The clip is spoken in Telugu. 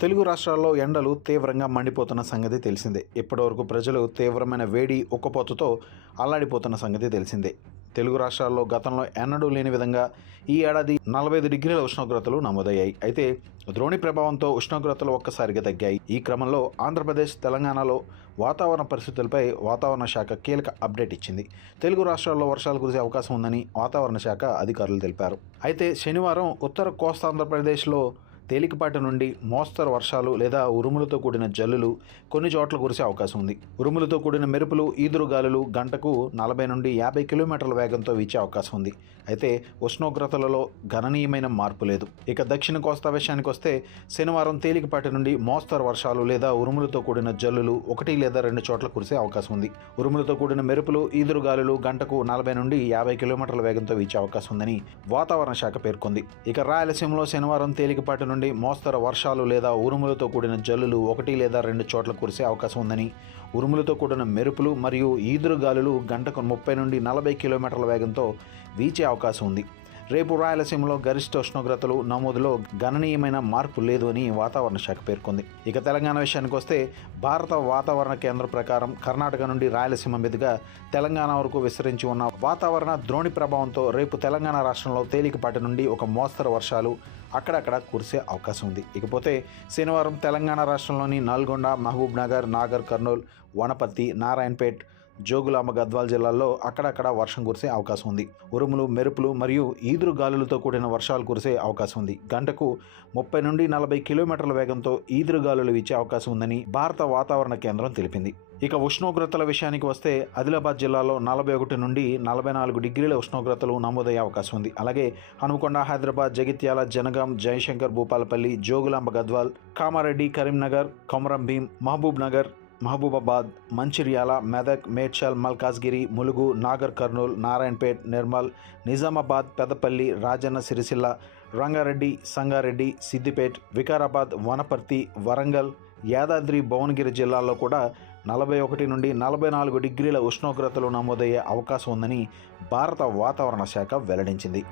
తెలుగు రాష్ట్రాల్లో ఎండలు తీవ్రంగా మండిపోతున్న సంగతి తెలిసిందే. ఇప్పటివరకు ప్రజలు తీవ్రమైన వేడి ఉక్కపోతతో అల్లాడిపోతున్న సంగతి తెలిసిందే. తెలుగు రాష్ట్రాల్లో గతంలో ఎన్నడూ లేని విధంగా ఈ ఏడాది 45 డిగ్రీల ఉష్ణోగ్రతలు నమోదయ్యాయి. అయితే ద్రోణి ప్రభావంతో ఉష్ణోగ్రతలు ఒక్కసారిగా తగ్గాయి. ఈ క్రమంలో ఆంధ్రప్రదేశ్, తెలంగాణలో వాతావరణ పరిస్థితులపై వాతావరణ శాఖ కీలక అప్డేట్ ఇచ్చింది. తెలుగు రాష్ట్రాల్లో వర్షాలు కురిసే అవకాశం ఉందని వాతావరణ శాఖ అధికారులు తెలిపారు. అయితే శనివారం ఉత్తర కోస్తాంధ్రప్రదేశ్లో తేలికపాటి నుండి మోస్తరు వర్షాలు లేదా ఉరుములతో కూడిన జల్లులు కొన్ని చోట్ల కురిసే అవకాశం ఉంది. ఉరుములతో కూడిన మెరుపులు, ఈదురుగాలులు గంటకు 40 నుండి 50 కిలోమీటర్ల వేగంతో వీచే అవకాశం ఉంది. అయితే ఉష్ణోగ్రతలలో గణనీయమైన మార్పు లేదు. ఇక దక్షిణ కోస్తా విషయానికి వస్తే శనివారం తేలికపాటి నుండి మోస్తరు వర్షాలు లేదా ఉరుములతో కూడిన జల్లులు 1 లేదా 2 చోట్ల కురిసే అవకాశం ఉంది. ఉరుములతో కూడిన మెరుపులు, ఈదురుగాలులు గంటకు 40 నుండి 50 కిలోమీటర్ల వేగంతో వీచే అవకాశం ఉందని వాతావరణ శాఖ పేర్కొంది. ఇక రాయలసీమలో శనివారం తేలికపాటి నుండి మోస్తరు వర్షాలు లేదా ఉరుములతో కూడిన జల్లులు 1 లేదా 2 చోట్ల కురిసే అవకాశం ఉందని, ఉరుములతో కూడిన మెరుపులు మరియు ఈదురుగాలులు గంటకు 30 నుండి 40 కిలోమీటర్ల వేగంతో వీచే అవకాశం ఉంది. రేపు రాయలసీమలో గరిష్ట ఉష్ణోగ్రతలు నమోదులో గణనీయమైన మార్పు లేదు అని వాతావరణ శాఖ పేర్కొంది. ఇక తెలంగాణ విషయానికి వస్తే భారత వాతావరణ కేంద్రం ప్రకారం కర్ణాటక నుండి రాయలసీమ మీదుగా తెలంగాణ వరకు విస్తరించి ఉన్న వాతావరణ ద్రోణి ప్రభావంతో రేపు తెలంగాణ రాష్ట్రంలో తేలికపాటి నుండి ఒక మోస్తరు వర్షాలు అక్కడక్కడ కురిసే అవకాశం ఉంది. ఇకపోతే శనివారం తెలంగాణ రాష్ట్రంలోని నల్గొండ, మహబూబ్ నగర్, నాగర్ కర్నూల్, వనపర్తి, నారాయణపేట్, జోగులాంబ, గద్వాల్ జిల్లాల్లో అక్కడక్కడ వర్షం కురిసే అవకాశం ఉంది. ఉరుములు, మెరుపులు మరియు ఈదురు గాలులతో కూడిన వర్షాలు కురిసే అవకాశం ఉంది. గంటకు 30 నుండి 40 కిలోమీటర్ల వేగంతో ఈదురుగాలులు వీచే అవకాశం ఉందని భారత వాతావరణ కేంద్రం తెలిపింది. ఇక ఉష్ణోగ్రతల విషయానికి వస్తే ఆదిలాబాద్ జిల్లాలో 41 నుండి 44 డిగ్రీల ఉష్ణోగ్రతలు నమోదయ్యే అవకాశం ఉంది. అలాగే హనుమకొండ, హైదరాబాద్, జగిత్యాల, జనగాం, జయశంకర్, భూపాలపల్లి, జోగులాంబ, గద్వాల్, కామారెడ్డి, కరీంనగర్, కొమరంభీం, మహబూబ్ నగర్, మహబూబాబాద్, మంచిర్యాల, మెదక్, మేడ్చల్, మల్కాజ్గిరి, ములుగు, నాగర్ కర్నూల్, నారాయణపేట్, నిర్మల్, నిజామాబాద్, పెద్దపల్లి, రాజన్న సిరిసిల్ల, రంగారెడ్డి, సంగారెడ్డి, సిద్దిపేట్, వికారాబాద్, వనపర్తి, వరంగల్, యాదాద్రి, భువనగిరి జిల్లాల్లో కూడా 41 నుండి 44 డిగ్రీల ఉష్ణోగ్రతలు నమోదయ్యే అవకాశం ఉందని భారత వాతావరణ శాఖ వెల్లడించింది.